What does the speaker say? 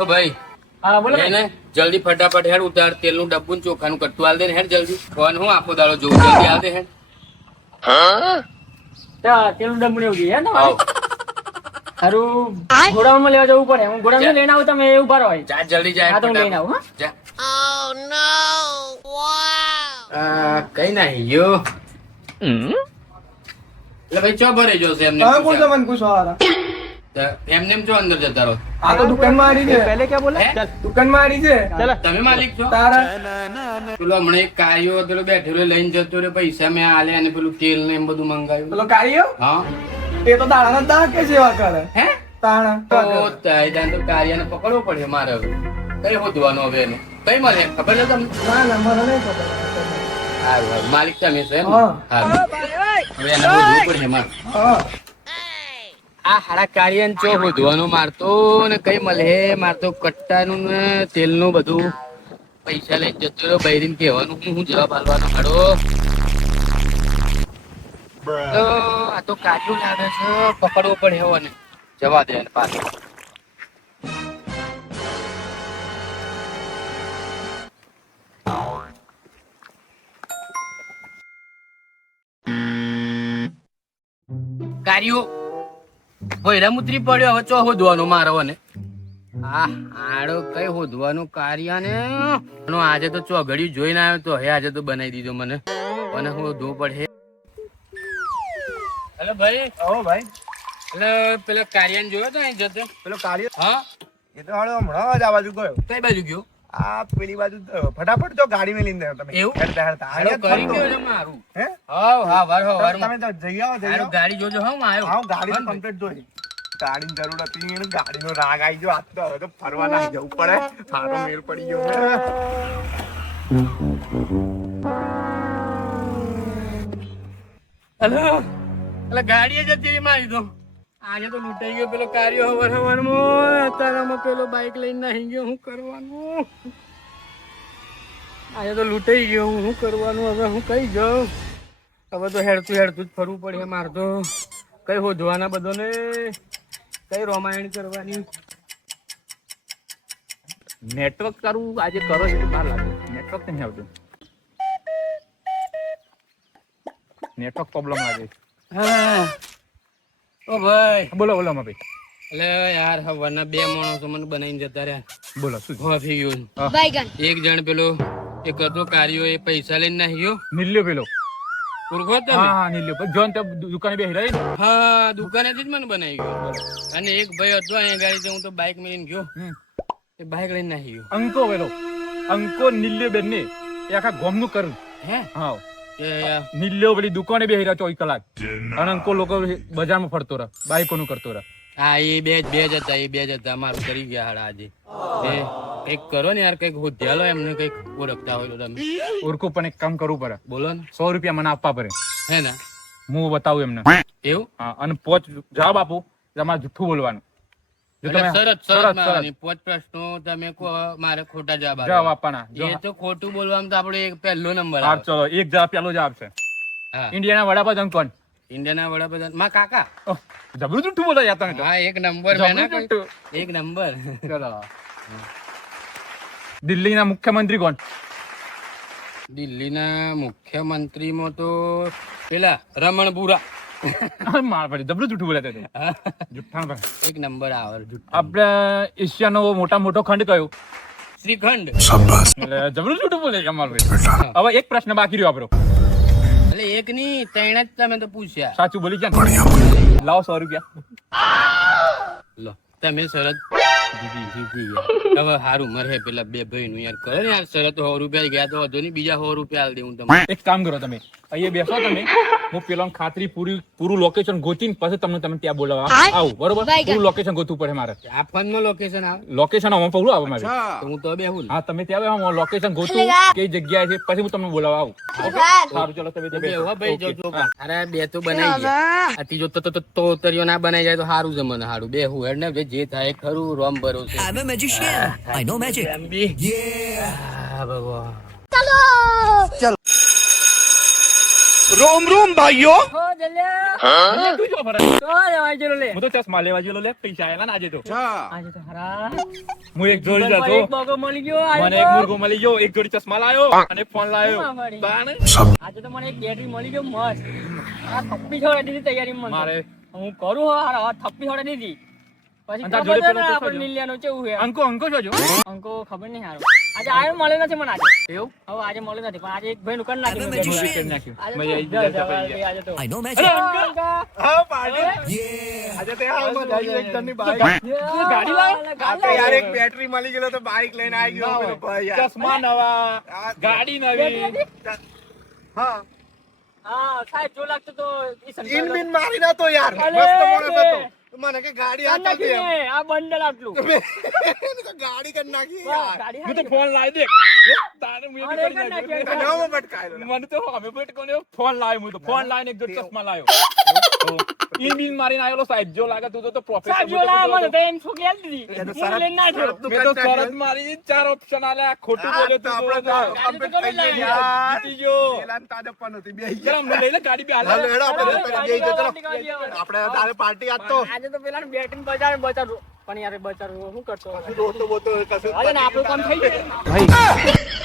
તો ભાઈ હા બોલો ને જલ્દી ફટાફટ હેડ ઉતાર તેલનું ડબ્બું ને ચોખાનું કટ્ટું આલ દે ને હેડ જલ્દી ફોન હું આખો દાડો જોઉં જલ્દી આલ દે હેડ તેનું ડબ્બું એવું જોઈએ ને આવ સારું ગોડાઉનમાં લેવા જવું પડે હું ગોડાઉનમાં લઈને આવું તમે એવું ઉભા રહો જા જલ્દી જા હા તો હું લઈને આવું હા જા કઈ નહીં યો એટલે ભાઈ ચો ભરે જોશે એમને તમે પૂછો મને પૂછવા એમને ચો અંદર જતા રહો આ તો દુકાન માં આવી છે પહેલે ક્યાં બોલે હે? દુકાન માં આવી છે ચાલો તમે માલિક છો તારા પેલો હમણાં એક કાર્યો પેલો બેઠેલો લઈને જતો રહ્યો પૈસા મેં આલે અને પેલું તેલ ને એમ બધું મંગાવ્યું પેલો કાઢ્યો હા એ તો દાડા દા કે સેવા કરે હે તાણા તો તાઈદાન તો કાર્યને પકડવો પડે મારે હવે કઈ હોદવાનું હવે એનું કઈ મળે ખબર છે તમને ના ના મને નહીં ખબર હારું, માલિક તમે છો એમ ને? હા. હારું. હવે એને હોદવું પડે મારે હા આ હાડા કાર્યન ચો હોદવાનો મારતો ને કઈ મળે મારતો કટ્ટાનું ને તેલનું બધું પૈસા લઈ જતો રહ્યો બૈરીને કહેવાનું હું જવાબ આલવાનો હાડો તો આ તો કાચું લાગે છે પકડવો પડે એવો ને જવા દે એને પાછો કાર્યો ભૈરા મુત્રી પડ્યો હવે ચો હોદવાનો મારો ને આ આડો કઈ હોદવાનું કાર્ય ને આજે તો ચોઘડિયું જોઈને આવ્યો તો હે આજે તો બનાવી દીધો મને અને હું હોદવું પડે હેલો ભાઈ ઓ ભાઈ એટલે પેલો કાર્યન જોયો તો અહીં જતો પેલો કાઢ્યો હા એ તો હાલો હમણાં જ આ બાજુ ગયો કઈ બાજુ ગયો આ પેલી બાજુ ફટાફટ તો ગાડી માં લઈને તમે એવું? હેડતા હેડતા હાલો અહીંયા જ કરી ફરતો. ગયો છે મારું હે હાવ હા વાર તમે તો જઈ આવો જઈ આવો ગાડી જોજો હા હું આવ્યો આવો ગાડી તો કમ્પ્લીટ જોઈ ગાડીની જરૂર હતી એને ગાડીનો રાગ આવી ગયો આજ તો હવે તો ફરવા ના જવું પડે સારો મેળ પડી ગયો હેલો એટલે ગાડીએ જતી રહી મારી તો આજે તો લૂંટાઈ ગયો પેલો કાર્યો હવાર હવારમાં અત્યારમાં પેલો બાઈક લઈને નાહી ગયો હું કરવાનું આજે તો લૂંટાઈ ગયો હું શું કરવાનું હવે હું કઈ જાઉં હવે તો હેડતું હેડતું જ ફરવું પડે મારે તો કઈ હોધવાના બધાને કઈ રામાયણ કરવાની નેટવર્ક કરવું આજે કરો એટલે બહાર લાગે નેટવર્ક નહીં આવતું નેટવર્ક પ્રોબ્લેમ લાગે હા ઓ ભાઈ બોલો બોલો ભાઈ એટલે યાર હવારના બે માણસો મને બનાવીને જતા રહ્યા બોલો શું થઈ ગયું એક જણ પેલો એક હતો કાર્યો એ પૈસા લઈને નાહી ગયો નીલ્યો પેલો ઓળખો તમે હા હા નીલ્યો પછી જોન તો દુકાને બેહી રહી ને હા દુકાનેથી જ મને બનાવી ગયો અને એક ભાઈ હતો અહીંયા ગાડી હું તો બાઇક લઈને ગયો એ બાઇક લઈને નાહી ગયો અંકો પેલો અંકો નીલ્યો બેન ને એ આખા ગોમનું કરું હે હા કે નીલ્યો પેલી દુકાને બેહી રહ્યા 24 કલાક અને અંકો લોકો બજારમાં ફરતો રહે બાઈકોનું કરતો રહે હા એ બે જ હતા મારું કરી ગયા હાડા આજે કઈક કરો ને યાર કઈક હોધ્યાલો એમને કઈક ઓળખતા હોય તો તમે ઓળખું પણ એક કામ કરવું પડે બોલો ને 100 રૂપિયા મને આપવા પડે હે ને હું બતાવું એમને એવું હા અને 5 જવાબ આપું તમારે જુઠ્ઠું બોલવાનું જો એટલે તમે શરત શરત, મારવાની. પાંચ પ્રશ્નો તમે કહો મારે ખોટા જવાબ જવાબ આપવાના. આપવાના એ તો ખોટું બોલવામાં તો આપણો એક પહેલો નંબર હા આવે. ચલો એક જવાબ પેલો જવાબ છે હા ઇન્ડિયાના વડાપ્રધાન કોણ ઇન્ડિયાના વડાપ્રધાન માં કાકા ઓહ, જબરું જુઠ્ઠું બોલો યાર તમે તો હા એક નંબર જબરું મેં ના કહ્યું. જુઠ્ઠું. એક નંબર ચલો દિલ્હીના મુખ્યમંત્રી કોણ દિલ્હીના મુખ્યમંત્રીમાં તો પેલા રમણપુરા માર પડી જબરું જુઠ્ઠું બોલ્યા તે હા, જુઠ્ઠાણ પર એક નંબર આવે જુઠ્ઠું. આપણે એશિયાનો મોટો ખંડ કયો શ્રીખંડ એટલે જબરું જુઠ્ઠું બોલે અમાર ભાઈ હવે એક પ્રશ્ન બાકી રહ્યો આપણો એટલે એક ની ત્રણ જ તમે તો પૂછ્યા સાચું બોલી ક્યાં લાવો 100 રૂપિયા લો તમે શરત જીતી ગયા હવે હારું મરે પેલા બે ભાઈ નું યાર કરે ને યાર શરત 100 રૂપિયા ગયા તો વધુ નહીં બીજા 100 રૂપિયા આલ દે હું તમને એક કામ કરો તમે અહીંયા બેસો તમે હું પેલો ખાતરી પૂરું લોકેશન ગોતીને પછી તમે ત્યાં બોલાવવા આવું બરોબર પૂરું લોકેશન ગોતવું પડે મારે આ ફોન નો લોકેશન આવે લોકેશન આમાં પગલું આવે મારે તો હું તો બેહું હા તમે ત્યાં આવો હું લોકેશન ગોતું કઈ જગ્યાએ છે પછી હું તમને બોલાવવા આવું સારું ચલો તમે ત્યાં બેસો. ભાઈ જો Okay. જો અરે બે તો બનાવી ગયા આ ત્રીજો તો તરિયો ના બનાઈ જાય તો સારું છે મને સારું બે હું હેડ ને જે થાય ખરું રોમ ભરોસે I'm a magician. I know magic. હા ભગવાન રોમ રોમ ભાઈઓ હો જલ્યા લે, તું જો ફરક. તો લેવાય જેલો લે હું તો ચશ્મા લેવા જેલો લે પૈસા આયેલા ને આજે તો આજે તો હરા હું એક જોડી પર જતો એક બગો મળી ગયો આજે મને એક મુર્ગો મળી ગયો એક જોડી ચશ્મા લાયો અને ફોન લાયો શું વાપરી? તાણે આજે તો મને એક બેટરી મળી ગયો મસ્ત આ થપ્પી છોડી દીધી તૈયારી મને મારે હું કરું હારા થપ્પી છોડી દીધી પછી અને તાર ખબર જોડે છે ને પેલો તો આપણે ખજો. નીલિયાનું કેવું છે અંકો અંકો છો જો અંકો ખબર નહીં હારો આજે આયો મળે નથી મને આજે એવું હવે આજે મળે નથી પણ આજે એક ભાઈ નું કરી I'm a નાખ્યું magician. કરી નાખ્યું આજે મજા તો આવી ગઈ જવા જવા દે, આજે તો I know અરે magic. અંકા હા પાર્ટી આજે તે હાલ મજા આવી એક જણની બાઈક તું ગાડી લાવ્યો? આ તો યાર એક બેટરી મળી ગયેલો તો બાઈક લઈને આવી ગયો પેલો ભાઈ યાર. ચશ્મા નવા ગાડી નવી હા હા સાહેબ જો લાગતું તો ઈ સંકલ્પ ઇન બિન મારી ના તો યાર અલે મસ્ત માણસ બે. હતો મને કે ગાડી કરી આપી દે નાખ્યું ને, આ બંડલ આટલું એને તો ગાડી કરી નાખી બસ, યાર ગાડી હું તો હારી. ફોન લાવી દે તારે હું અરે, એવી કરી કરી નાખ્યું. નાખ્યું. નાવો ભટકાયેલો મને તો અમે બેટ કોને ફોન લાવ્યો હું તો ફોન લાવીને એક જોડી ચશ્મા લાવ્યો ઈ બિલ મારીને આવેલો સાહેબ જો લાગે તું તો સાહેબ જો પ્રોફેસર લાયા મને તો એમ શું કે દીધી એ તો હું શરત- લઈને ના થયો. શરત- મેં તો શરત મારી 4 ઓપ્શન આલ્યા ખોટું બોલે તું આપણે તો તો complete થઈ ગઈ યાર. જીતી ગયો પેલાને તાજા પણ હતી, બેહી ચાલ ગયા. અમને લઈ લે ગાડી બે હાલે. હાલો, હેડો આપણે અરે, પેલા બેહી ગયા, ગાડી ચલો. ગાડી ગાડી આપણે તારે પાર્ટી આજ તો આજે તો પેલા બેટિંગ બચારું પણ યાર બચારું શું કરશો રોતો બોતો કશું હાલે ને આપણું કામ થઈ ગયું